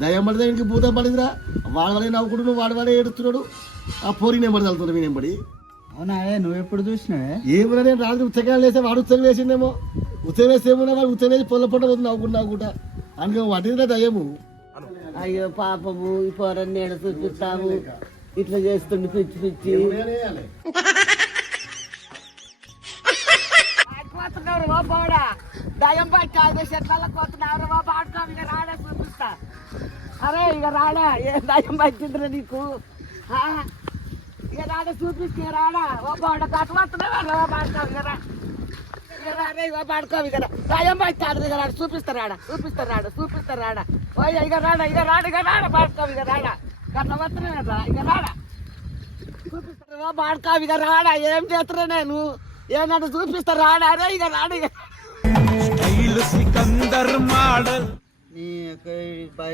దయ్యం పడితే ఇంక భూతం పడిందిరా వాడవాడే నవ్వుకుంటూ వాడవాడే ఏడుస్తున్నాడు ఆ పోరి నెంబడి తగ్గుతున్నాడు మీ నెంబడి. అవునా నువ్వు ఎప్పుడు చూసినావే? ఏమన్నా నేను రాత్రి ఉచ్చకాయలు వేస్తే వాడు ఉచ్చలు వేసిండేమో ఉచ్చలు వేస్తే ఏమన్నా వాడు ఉచ్చలు వేసి పొల్ల పొట్ట పోతుంది నవ్వుకుంటా అందుకే పట్టిందిరా దయ్యము. అయ్యో పాపము ఈ పోరని నేను చూపిస్తాము ఇట్లా చేస్తుండే పిచ్చి పిచ్చి దయ్యం పట్టి చెట్ల పోతున్నారు బాడుకోవి ఇక రాడా చూపిస్తా. అరే ఇక రాడా ఏ దయ్యం పట్టిందిరా నీకు ఇక రాడా చూపిస్తే రాడా ఓ బాడ కట్టు వస్తున్నావా బాడుకోవి కదా పాడుకోవి కదా దయ్యం పట్టాడు ఇక రాడు చూపిస్తారాడా ఓ ఇక రాడా పాడుకోవి ఇక రాడా కట్ల వస్తున్నారా ఇక రాడా చూపిస్తారా పాడుకోవి ఇక రాడా ఏం చేస్తున్నా నేను ఏమన్నా చూపిస్తా రాడా అరే ఇక రాడు ఇక నీ బైక్